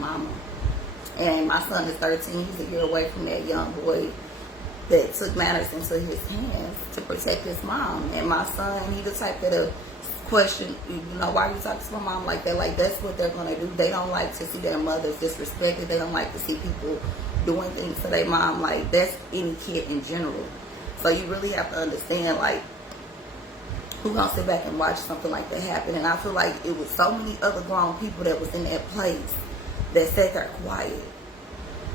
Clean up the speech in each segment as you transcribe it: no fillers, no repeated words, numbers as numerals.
mama. And my son is 13. He's a year away from that young boy that took matters into his hands to protect his mom. And my son, he the type that'll question, why are you talking to my mom like that? Like, that's what they're going to do. They don't like to see their mothers disrespected. They don't like to see people doing things to their mom. Like, that's any kid in general. So you really have to understand, like, who gonna sit back and watch something like that happen? And I feel like it was so many other grown people that was in that place that sat there quiet.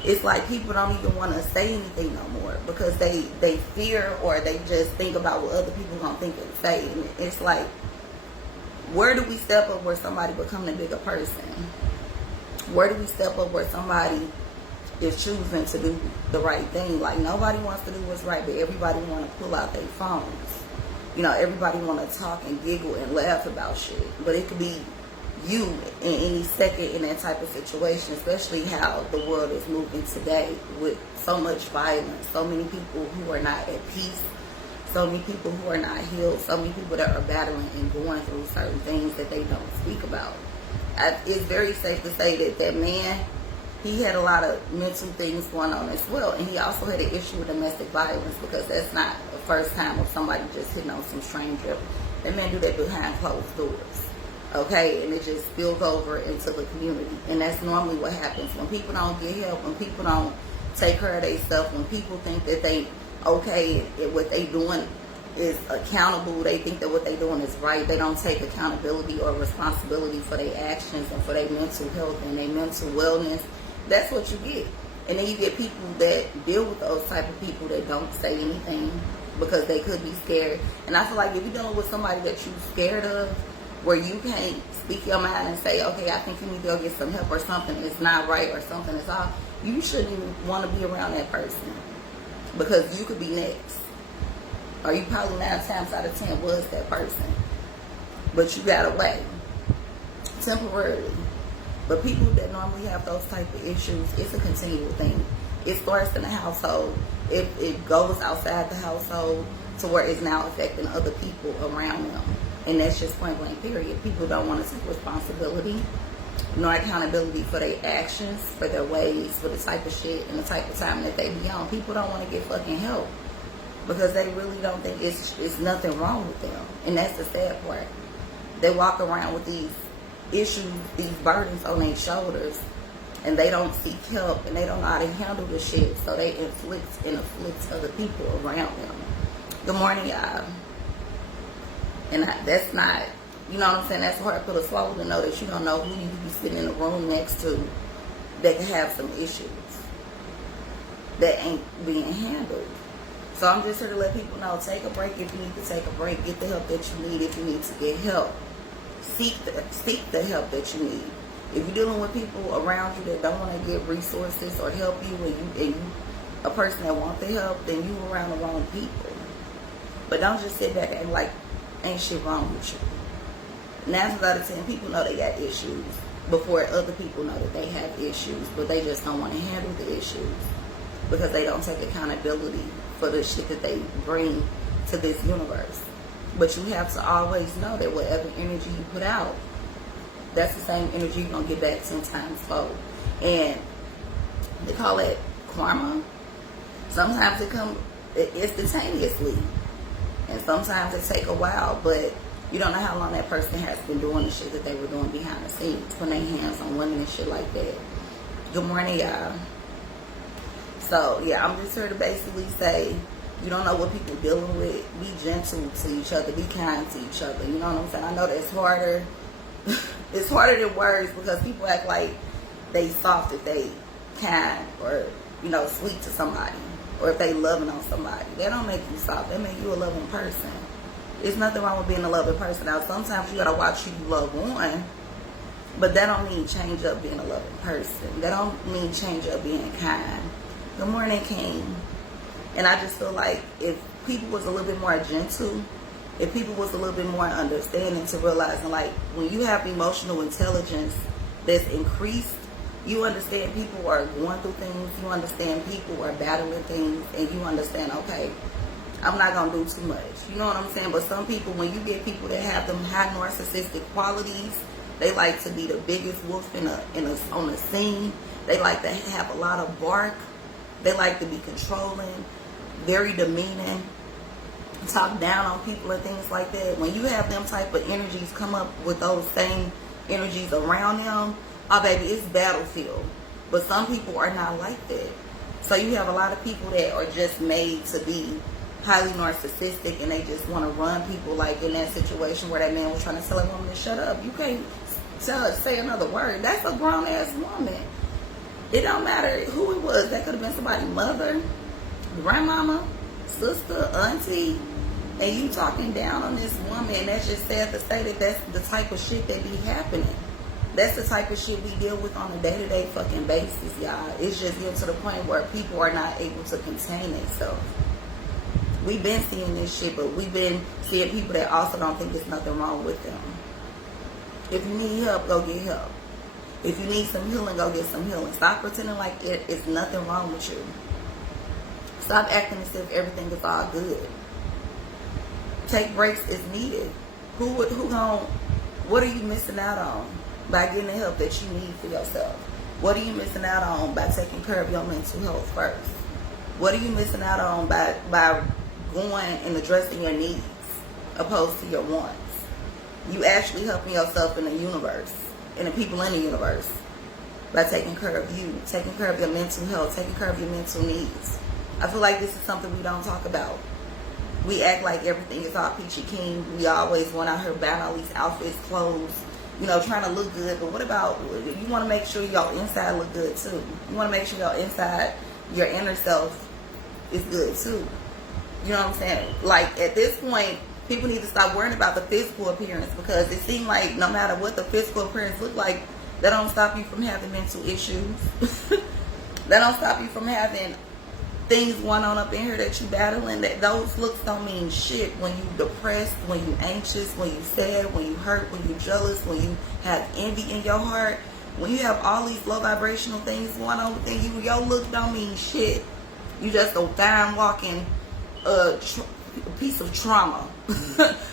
It's like people don't even want to say anything no more because they fear, or they just think about what other people gonna think and say. And it's like, where do we step up where somebody become a bigger person? Where do we step up where somebody is choosing to do the right thing? Like, nobody wants to do what's right, but everybody want to pull out their phones. Everybody want to talk and giggle and laugh about shit. But it could be you in any second in that type of situation, especially how the world is moving today with so much violence, so many people who are not at peace, so many people who are not healed, so many people that are battling and going through certain things that they don't speak about. It's very safe to say that that man, he had a lot of mental things going on as well. And he also had an issue with domestic violence, because that's not the first time of somebody just hitting on some stranger. That man do that behind closed doors. Okay? And it just spills over into the community. And that's normally what happens when people don't get help, when people don't take care of themselves, when people think that they okay and what they doing is accountable, they think that what they doing is right. They don't take accountability or responsibility for their actions and for their mental health and their mental wellness. That's what you get. And then you get people that deal with those type of people that don't say anything because they could be scared. And I feel like if you're dealing with somebody that you're scared of, where you can't speak your mind and say, okay, I think you need to go get some help, or something is not right, or something is off, you shouldn't even want to be around that person, because you could be next. Or you probably 9 times out of 10 was that person. But you got away temporarily. But people that normally have those type of issues, it's a continual thing. It starts in the household. It goes outside the household to where it's now affecting other people around them. And that's just point blank period. People don't want to take responsibility, nor accountability for their actions, for their ways, for the type of shit and the type of time that they be on. People don't want to get fucking help because they really don't think it's nothing wrong with them. And that's the sad part. They walk around with these issues, these burdens on their shoulders, and they don't seek help, and they don't know how to handle the shit, so they inflict other people around them. Good morning, y'all. And that's not, you know what I'm saying, that's a hard pill to swallow, to know that you don't know who you be sitting in the room next to that can have some issues that ain't being handled. So I'm just here to let people know, take a break if you need to take a break. Get the help that you need if you need to get help. Seek the help that you need. If you're dealing with people around you that don't want to get resources or help you, and you a person that wants the help, then you around the wrong people. But don't just sit back and like ain't shit wrong with you. 9 times out of 10 people know they got issues before other people know that they have issues, but they just don't want to handle the issues because they don't take accountability for the shit that they bring to this universe. But you have to always know that whatever energy you put out, that's the same energy you're going to get back 10 times fold. And they call it karma. Sometimes it comes instantaneously. And sometimes it take a while, but you don't know how long that person has been doing the shit that they were doing behind the scenes, putting their hands on women and shit like that. Good morning, y'all. So, yeah, I'm just here to basically say, you don't know what people dealing with. Be gentle to each other. Be kind to each other. You know what I'm saying? I know that's harder. It's harder than words because people act like they soft if they kind or, sweet to somebody. Or if they loving on somebody. That don't make you soft. That make you a loving person. There's nothing wrong with being a loving person. Now, sometimes you got to watch who you love on. But that don't mean change up being a loving person. That don't mean change up being kind. Good morning, King. And I just feel like if people was a little bit more gentle, if people was a little bit more understanding to realizing, like, when you have emotional intelligence that's increased, you understand people are going through things, you understand people are battling things, and you understand, okay, I'm not going to do too much. You know what I'm saying? But some people, when you get people that have them high narcissistic qualities, They like to be the biggest wolf on the scene. They like to have a lot of bark. They like to be controlling, very demeaning, talk down on people and things like that. When you have them type of energies come up with those same energies around them, oh baby, it's battlefield. But some people are not like that. So you have a lot of people that are just made to be highly narcissistic, and they just want to run people, like in that situation where that man was trying to tell a woman to shut up. You can't say another word. That's a grown ass woman. It don't matter who it was. That could have been somebody's mother, grandmama, sister, auntie, and you talking down on this woman. And that's just sad to say that that's the type of shit that be happening. That's the type of shit we deal with on a day-to-day fucking basis, y'all. It's just getting to the point where people are not able to contain themselves. We've been seeing this shit, but we've been seeing people that also don't think there's nothing wrong with them. If you need help, go get help. If you need some healing, go get some healing. Stop pretending like it's nothing wrong with you. Stop acting as if everything is all good. Take breaks as needed. What are you missing out on by getting the help that you need for yourself? What are you missing out on by taking care of your mental health first? What are you missing out on by going and addressing your needs opposed to your wants? You actually helping yourself in the universe and the people in the universe by taking care of you, taking care of your mental health, taking care of your mental needs. I feel like this is something we don't talk about. We act like everything is all peachy keen. We always want out here buying all these outfits, clothes, you know, trying to look good. But what about, you want to make sure your inside look good too. You want to make sure your inside, your inner self is good too. You know what I'm saying? Like, at this point, people need to stop worrying about the physical appearance, because it seems like no matter what the physical appearance look like, that don't stop you from having mental issues. That don't stop you from having things going on up in here that you battling. That those looks don't mean shit when you depressed, when you anxious, when you sad, when you hurt, when you jealous, when you have envy in your heart. When you have all these low vibrational things going on within you, your look don't mean shit. You just a fine walking piece of trauma.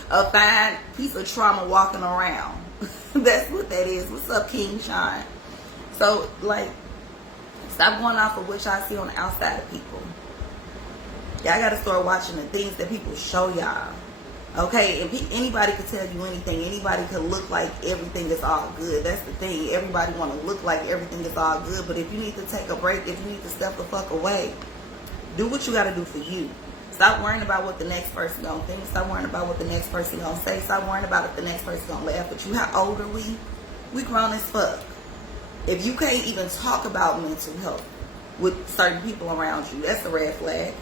A fine piece of trauma walking around. That's what that is. What's up, King Shine? So, like, stop going off of what y'all see on the outside of people. Y'all gotta start watching the things that people show y'all. Okay, if anybody could tell you anything, anybody could look like everything is all good. That's the thing. Everybody want to look like everything is all good. But if you need to take a break, if you need to step the fuck away, do what you gotta do for you. Stop worrying about what the next person gonna think. Stop worrying about what the next person gonna say. Stop worrying about if the next person gonna laugh at you. How old are we? We grown as fuck. If you can't even talk about mental health with certain people around you, that's a red flag.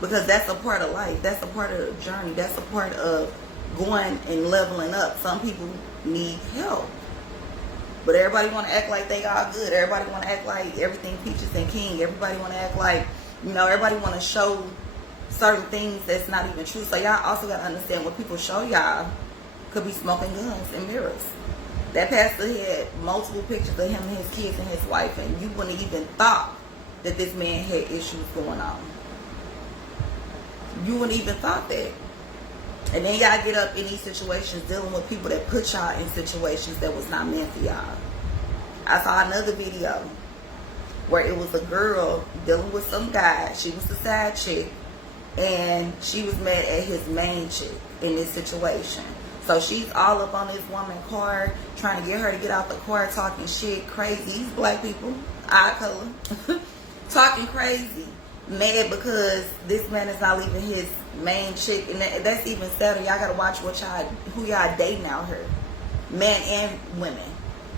Because that's a part of life. That's a part of the journey. That's a part of going and leveling up. Some people need help. But everybody want to act like they all good. Everybody want to act like everything peaches and king. Everybody want to act like, you know, everybody want to show certain things that's not even true. So y'all also got to understand what people show y'all could be smoking guns and mirrors. That pastor had multiple pictures of him and his kids and his wife, and you wouldn't even thought that this man had issues going on. You wouldn't even thought that. And then y'all get up in these situations dealing with people that put y'all in situations that was not meant for y'all. I saw another video where it was a girl dealing with some guy. She was the side chick, and she was mad at his main chick in this situation. So she's all up on this woman's car, trying to get her to get out the car, talking shit, crazy. These black people, eye color, talking crazy, mad because this man is not leaving his main chick. And that's even sadder. Y'all gotta watch who y'all dating out here, men and women,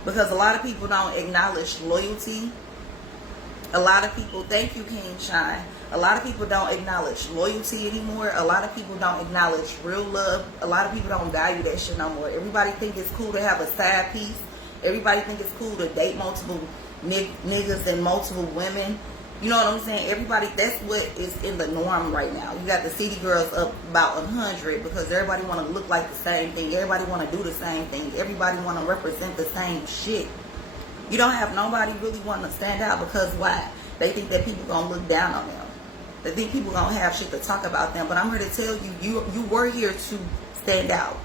because a lot of people don't acknowledge loyalty. A lot of people, thank you, King Shine. A lot of people don't acknowledge loyalty anymore. A lot of people don't acknowledge real love. A lot of people don't value that shit no more. Everybody think it's cool to have a side piece. Everybody think it's cool to date multiple niggas and multiple women. You know what I'm saying? Everybody, that's what is in the norm right now. You got the city girls up about 100 because everybody want to look like the same thing. Everybody want to do the same thing. Everybody want to represent the same shit. You don't have nobody really want to stand out because why? They think that people gonna look down on them. They think people gonna have shit to talk about them. But I'm here to tell you, you were here to stand out.